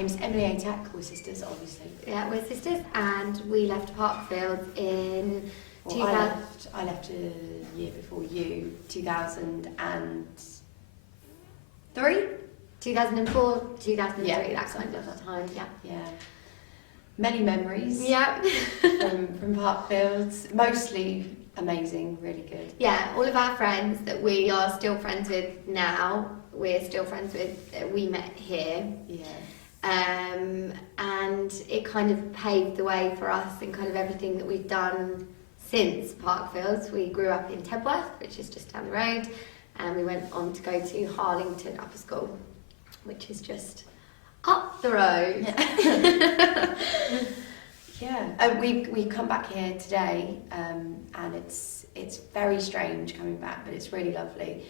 name's Emily Atack. We're sisters, obviously. Yeah, we're sisters, and we left Parkfield in I left a year before you, 2003? 2004, 2003, Yeah, that kind of time, yeah. Yeah. Many memories. Yeah. from Parkfield. Mostly amazing, really good. Yeah, all of our friends that we are still friends with now, we're still friends with, we met here. Yeah. And it kind of paved the way for us in kind of everything that we've done since Parkfield. We grew up in Tebworth, which is just down the road, and we went on to go to Harlington Upper School, which is just up the road. Yeah. We come back here today, and it's very strange coming back, but it's really lovely.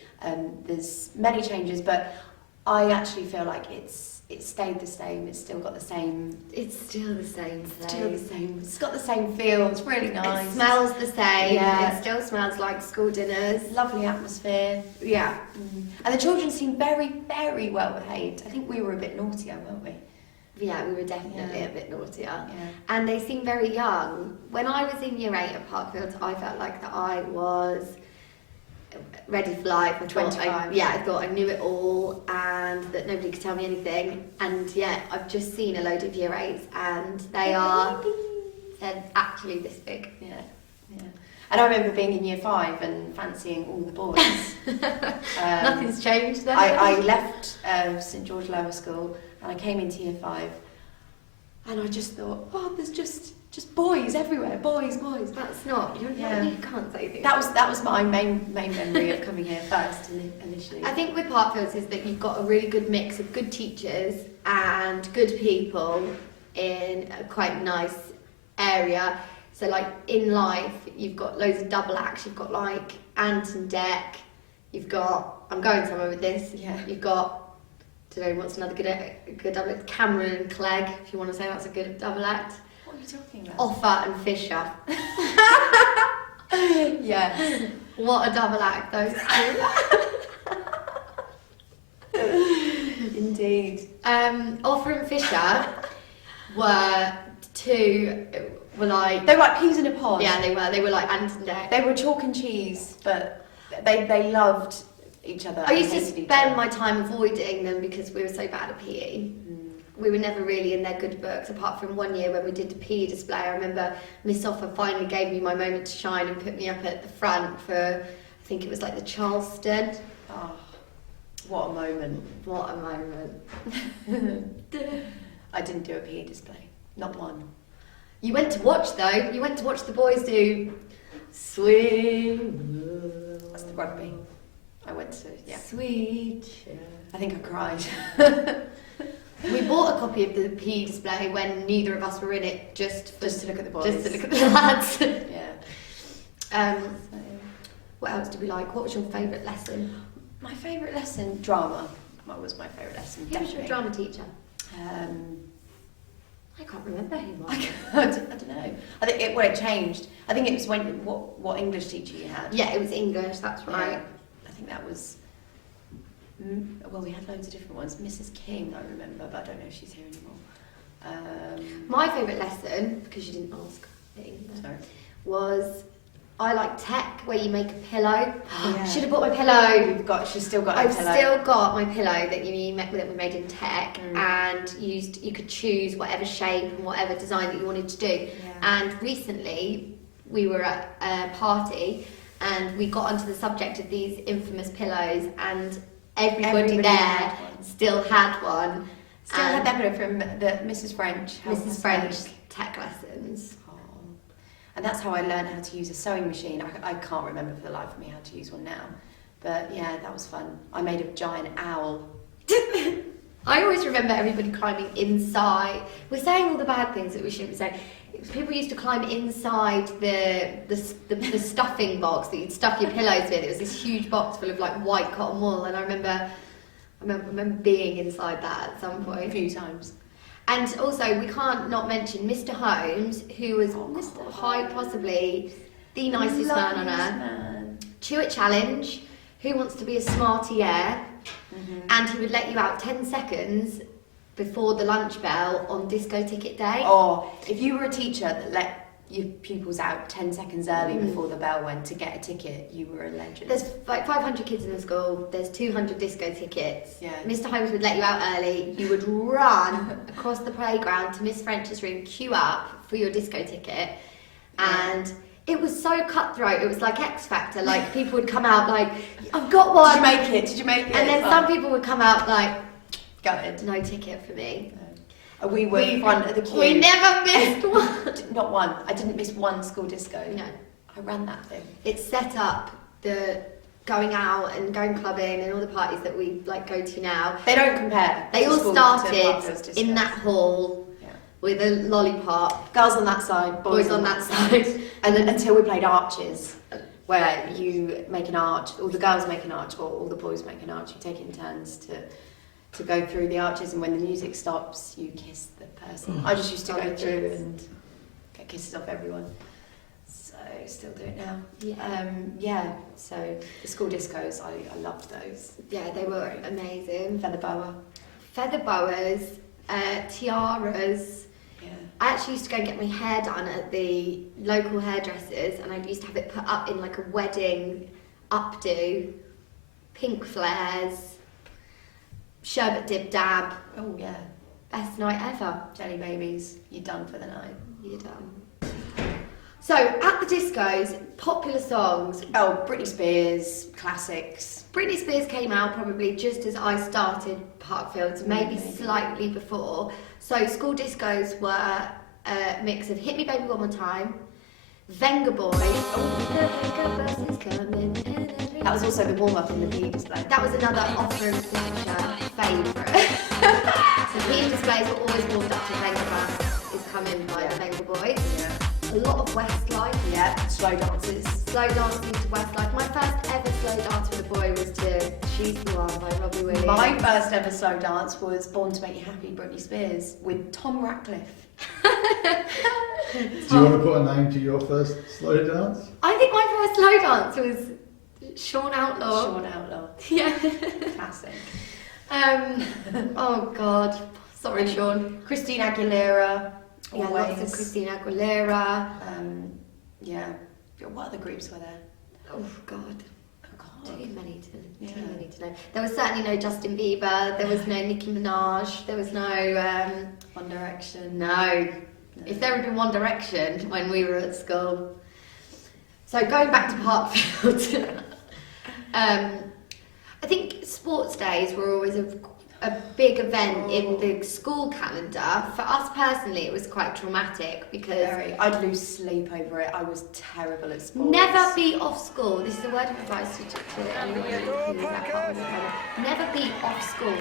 There's many changes, but I actually feel like it's stayed the same. It's still got the same. It's still the same. Still the same. It's got the same feel. It's really nice. It smells the same. Yeah. It still smells like school dinners. Lovely atmosphere. Yeah. And the children seem very, very well behaved. I think we were a bit naughtier, weren't we? Yeah, we were definitely a bit naughtier. Yeah. And they seem very young. When I was in year 8 at Parkfield, I felt like that I was ready for life. I thought 25. I thought I knew it all and that nobody could tell me anything. And yeah, I've just seen a load of year 8s and they're actually this big. Yeah, yeah. And I remember being in year 5 and fancying all the boys. Nothing's changed there. I left St George Lower School and I came into year 5 and I just thought, oh, there's just boys everywhere, boys. That's not. You can't say things. That was my main memory of coming here first initially. I think with Parkfield is that you've got a really good mix of good teachers and good people in a quite nice area. So like in life, you've got loads of double acts. You've got like Ant and Dec. You've got, I'm going somewhere with this. Yeah. You've got, I don't know, what's another good double act? Cameron and Clegg, if you want to say that's a good double act. What are you talking about? Offa and Fisher. Yes. What a double act those two. Indeed. Offa and Fisher were like... They were like peas in a pod. Yeah, they were like Ant and Dec. They were chalk and cheese, but they loved each other. I used to spend my time avoiding them because we were so bad at PE. We were never really in their good books, apart from one year when we did the PE display. I remember Miss Offa finally gave me my moment to shine and put me up at the front for, I think it was like the Charleston. Oh, what a moment. What a moment. I didn't do a PE display. Not one. You went to watch though. You went to watch the boys do swing. That's the rugby. I went to, yeah. Sweet. I think I cried. We bought a copy of the PE display when neither of us were in it, just to look at the boys. Just to look at the lads. Yeah. What else did we like? What was your favourite lesson? My favourite lesson, drama. What was my favourite lesson? Who was your drama teacher? I can't remember who was. I don't know. I think it changed. I think it was what English teacher you had. Yeah, it was English. That's right. Yeah. I think that was. Well, we had loads of different ones. Mrs. King, I remember, but I don't know if she's here anymore. My favourite lesson, because you didn't ask me, was I like tech, where you make a pillow. Yeah. Should have bought my pillow. She's still got. I've still got my pillow that we made in tech, and you could choose whatever shape and whatever design that you wanted to do. Yeah. And recently, we were at a party, and we got onto the subject of these infamous pillows, and everybody there still had one. Still had that pillow from the Mrs. French. Mrs. French tech lessons. And that's how I learned how to use a sewing machine. I can't remember for the life of me how to use one now. But yeah, that was fun. I made a giant owl. I always remember everybody climbing inside. We're saying all the bad things that we shouldn't be saying. People used to climb inside the stuffing box that you'd stuff your pillows with. It was this huge box full of like white cotton wool, and I remember being inside that at some point. A few times. And also, we can't not mention Mr. Holmes, who was possibly the nicest man on earth. Chewit Challenge, Who Wants to Be a Smarty Air, and he would let you out 10 seconds before the lunch bell on disco ticket day. Or if you were a teacher that let your pupils out 10 seconds early before the bell went to get a ticket, you were a legend. There's like 500 kids in the school, there's 200 disco tickets. Yeah. Mr. Holmes would let you out early, you would run across the playground to Miss French's room, queue up for your disco ticket, and it was so cutthroat. It was like X Factor. Like people would come out like, I've got one. Did you make it? And then some people would come out like, gutted. no ticket for me. We were in front of the queue. We never missed one. Not one. I didn't miss one school disco. No. I ran that thing. It set up the going out and going clubbing and all the parties that we like go to now. They don't compare. They all to started in that hall with a lollipop. Girls on that side, Boys on that side. And then until we played arches, where you make an arch, all the girls make an arch, or all the boys make an arch. You take it in turns to go through the arches, and when the music stops, you kiss the person. I just used to go through and get kisses off everyone. So still do it now. Yeah. So the school discos, I loved those. Yeah, they were amazing. Feather boa. Feather boas, tiaras. Yeah. I actually used to go and get my hair done at the local hairdressers, and I used to have it put up in like a wedding updo, pink flares, sherbet dib dab. Oh yeah. Best night ever. Jelly babies, you're done for the night. You're done. So at the discos, popular songs. Oh, Britney Spears, classics. Britney Spears came out probably just as I started Parkfields, maybe slightly before. So school discos were a mix of Hit Me Baby One More Time, Venga Boy. Oh, the Venga bus is coming. That was also the warm-up in the PE display. That was another Oscar and Fletcher favourite. The PE displays were always warmed up to Venga Bus is coming by the Venga Boy. Yeah. A lot of Westlife. Yeah, slow dances. Slow dancing to Westlife. My first ever slow dance with a boy was to She's the One by Robbie Williams. My first ever slow dance was Born to Make You Happy, Britney Spears, with Tom Ratcliffe. Do you want to put a name to your first slow dance? I think my first slow dance was Sean Outlaw. Sean Outlaw. Yeah. Classic. Oh God. Sorry, Sean. Christina Aguilera. Yeah, Always. lots of Christina Aguilera. Yeah. What other groups were there? Oh God. Oh God. Too many to know. There was certainly no Justin Bieber. There was no Nicki Minaj. There was no One Direction. No. If there had been One Direction when we were at school. So going back to Parkfield, I think sports days were always a big event in the school calendar. For us personally, it was quite traumatic because I'd lose sleep over it. I was terrible at sports. never be off school. This is a word of advice to anyone who is at home. Never be off school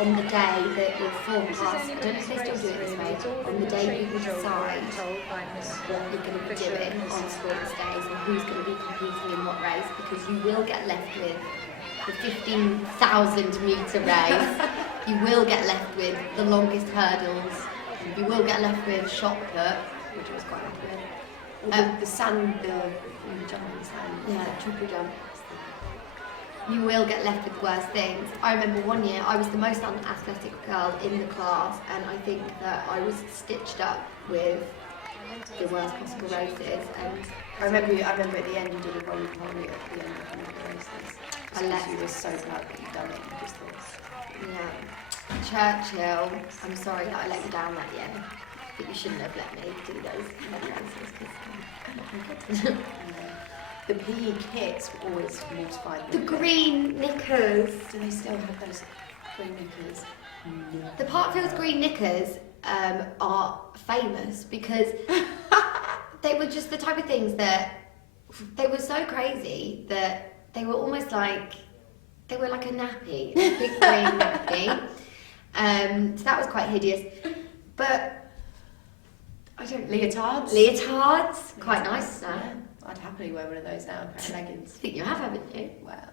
on the day that your forecast, I don't know if they still do it this way, on the day you decide what you're going to be doing on sports days and who's going to be competing in what race, because you will get left with the 15,000 metre race, you will get left with the longest hurdles, you will get left with shot put, which I was quite happy with. The sand, the jumping sand. Yeah, triple jump. You will get left with worse things. I remember one year I was the most unathletic girl in the class, and I think that I was stitched up with the worst possible races. And I remember at the end you did a roller poly at the end of one of the races. You were so proud that you'd done it. You just thought, yeah, Churchill. I'm sorry that I let you down that year, but you shouldn't have let me do those races. The PE kits were always mortifying. The green knickers. Do they still have those green knickers? No. The Parkfield's green knickers are famous because they were just the type of things that they were so crazy that they were almost like a nappy, a big green nappy. So that was quite hideous. But I don't. Leotards, quite nice now. Yeah. I'd happily wear one of those now, a pair of leggings. I think you have, haven't you? Wow.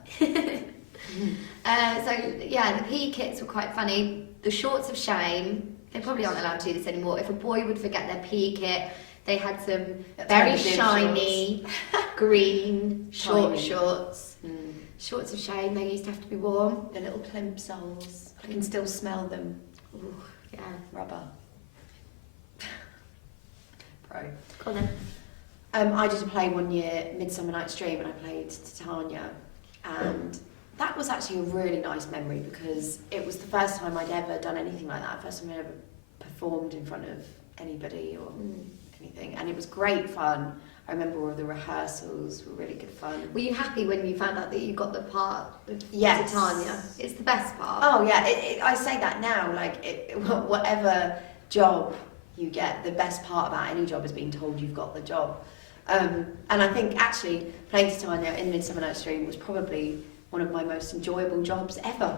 So yeah, the PE kits were quite funny. The shorts of shame, they probably aren't allowed to do this anymore. If a boy would forget their PE kit, they had some very shiny green shorts. Shorts of shame, they used to have to be worn. The little plimsolls. I can still smell them. Ooh, yeah. Rubber. Pro. Go on then. I did a play one year, Midsummer Night's Dream, and I played Titania, and that was actually a really nice memory because it was the first time I'd ever done anything like that, first time I'd ever performed in front of anybody or anything, and it was great fun. I remember all the rehearsals were really good fun. Were you happy when you found out that you got the part of Yes. Titania? It's the best part. Oh yeah, I say that now, like whatever job you get, the best part about any job is being told you've got the job. And I think actually playing Titania in Midsummer Night's Dream was probably one of my most enjoyable jobs ever.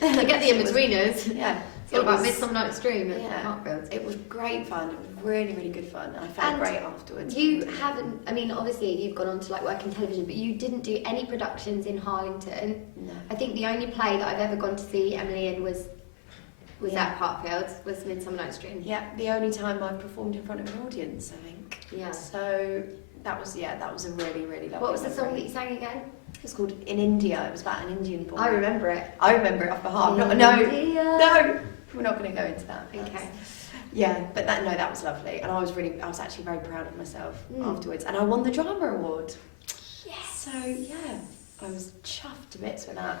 I get the in-betweeners. Yeah. It's all about Midsummer Night's Dream at Yeah. Hartfield. It was great fun. It was really, really good fun. I felt And great afterwards. You haven't, I mean, obviously you've gone on to like work in television, but you didn't do any productions in Harlington. No. I think the only play that I've ever gone to see Emily in was Yeah. at Hartfield, was Midsummer Night's Dream. Yeah, the only time I've performed in front of an audience, I think. Yeah. So that was a really, really lovely. What was the song memory. that you sang again? It was called In India. It was about an Indian boy. I remember it. I remember it off by heart. No, India. no, we're not going to go into that. Okay. Yeah, but that was lovely, and I was actually very proud of myself afterwards, and I won the drama award. Yes. So yeah, I was chuffed to bits with that.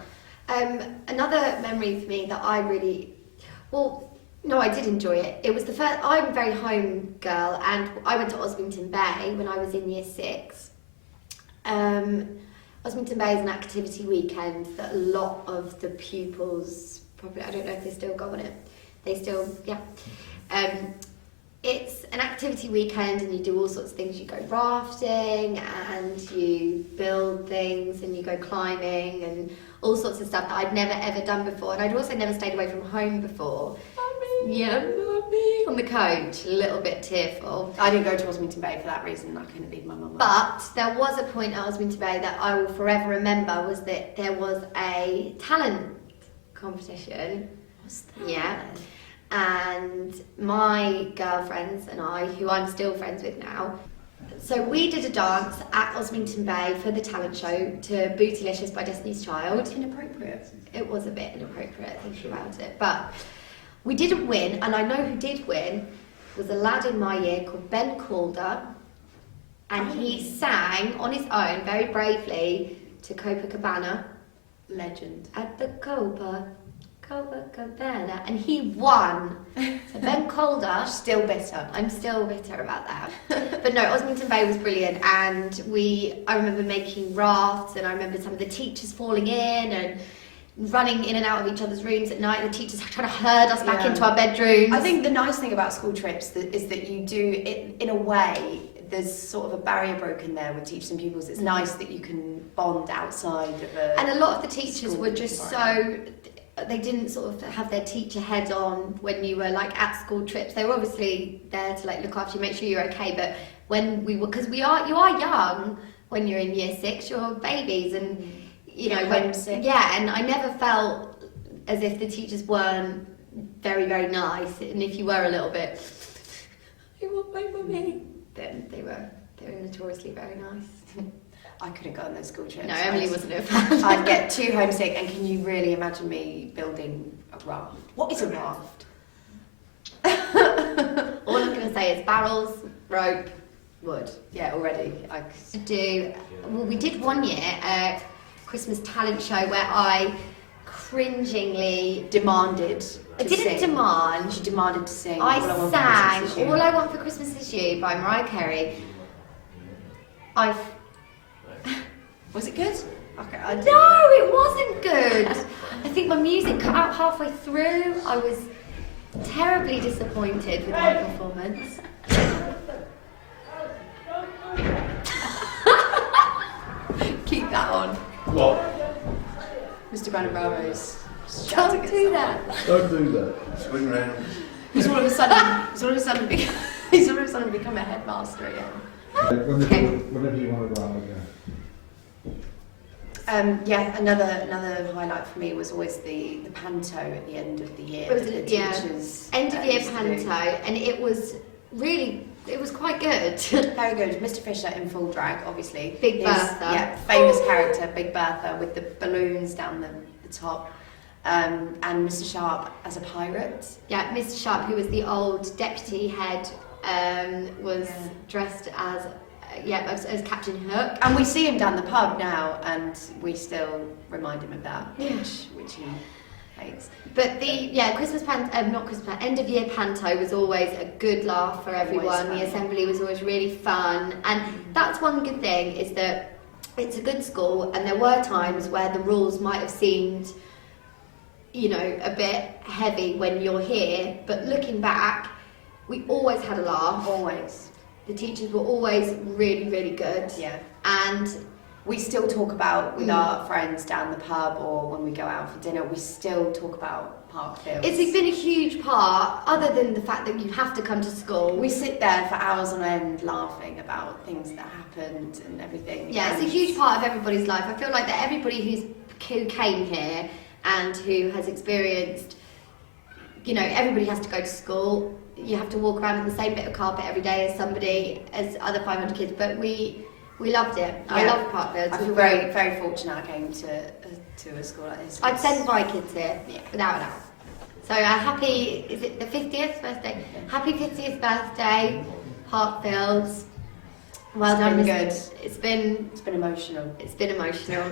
Another memory for me that I really, no, I did enjoy it. It was the first. I'm a very home girl, and I went to Osmington Bay when I was in year 6. Osmington Bay is an activity weekend that a lot of the pupils probably. I don't know if they still go on it. They still, yeah. It's an activity weekend, and you do all sorts of things. You go rafting, and you build things, and you go climbing, and all sorts of stuff that I'd never ever done before. And I'd also never stayed away from home before. Mummy. Yeah, Mummy. On the coach, a little bit tearful. I didn't go to Osmington Bay for that reason. I couldn't leave my mum. But there was a point at Osmington Bay that I will forever remember, was that there was a talent competition. Was that? Yeah. And my girlfriends and I, who I'm still friends with now, so we did a dance at Osmington Bay for the talent show to Bootylicious by Destiny's Child. Inappropriate. It was a bit inappropriate thinking about it, but we didn't win, and I know who did win was a lad in my year called Ben Calder, and he sang on his own very bravely to Copacabana. Legend. At the Copacabana, and he won. So Ben Calder, Still bitter. I'm still bitter about that. But no, Osmington Bay was brilliant, and I remember making rafts, and I remember some of the teachers falling in and running in and out of each other's rooms at night. The teachers trying to herd us back into our bedrooms. I think the nice thing about school trips is that you do it in a way. There's sort of a barrier broken there with teachers and pupils. It's nice that you can bond outside of a. And a lot of the teachers school were just environment. they didn't sort of have their teacher head on when you were like at school trips. They were obviously there to like look after you, make sure you're okay. But when we were, because you are young when you're in year 6, you're babies, and you know, and I never felt as if the teachers weren't very, very nice. And if you were a little bit, I want my mummy, then they were notoriously very nice. I couldn't go on those school trips. No, Emily wasn't a fan. I'd get too homesick, and can you really imagine me building a raft? What is a raft? All I'm going to say is barrels, rope, wood. Yeah, already. We did one year a Christmas talent show where I cringingly demanded. I didn't demand. She demanded to sing. I All Want for sang Christmas Is You. All I Want for Christmas Is You by Mariah Carey. Was it good? Okay, I didn't. No, it wasn't good. I think my music cut out halfway through. I was terribly disappointed with my performance. Keep that on. What? Mr. Brandon Bravo's. Don't do that. Don't do that. Swing round. He's all of a sudden become a headmaster again. Whenever you want to go out again. Yeah, another highlight for me was always the panto at the end of the year. It was, that the yeah, teachers, end of year used to do. panto, and it was quite good. Very good. Mr. Fisher in full drag, obviously. Big Bertha. Yeah, famous character, Big Bertha, with the balloons down the top. and Mr. Sharp as a pirate. Yeah, Mr. Sharp, who was the old deputy head, was dressed as as Captain Hook. And we see him down the pub now, and we still remind him of that, Yeah. which he hates. But the end of year panto was always a good laugh for everyone. The assembly was always really fun, and that's one good thing, is that it's a good school, and there were times where the rules might have seemed, a bit heavy when you're here, but looking back, we always had a laugh. Always. The teachers were always really, really good. Yeah. And we still talk about, with our friends down the pub or when we go out for dinner, we still talk about Parkfield. it's been a huge part, other than the fact that you have to come to school. We sit there for hours on end laughing about things that happened and everything. Yeah, it's a huge part of everybody's life. I feel like that everybody who came here and who has experienced, everybody has to go to school. You have to walk around on the same bit of carpet every day as other 500 kids, but we loved it. Yeah. I love Parkfield. I feel very, very fortunate I came to a school like this. I'd send my kids here, without a doubt. So is it the 50th birthday? Happy 50th birthday, Parkfield. Well done. Been good. It's been emotional. It's been emotional.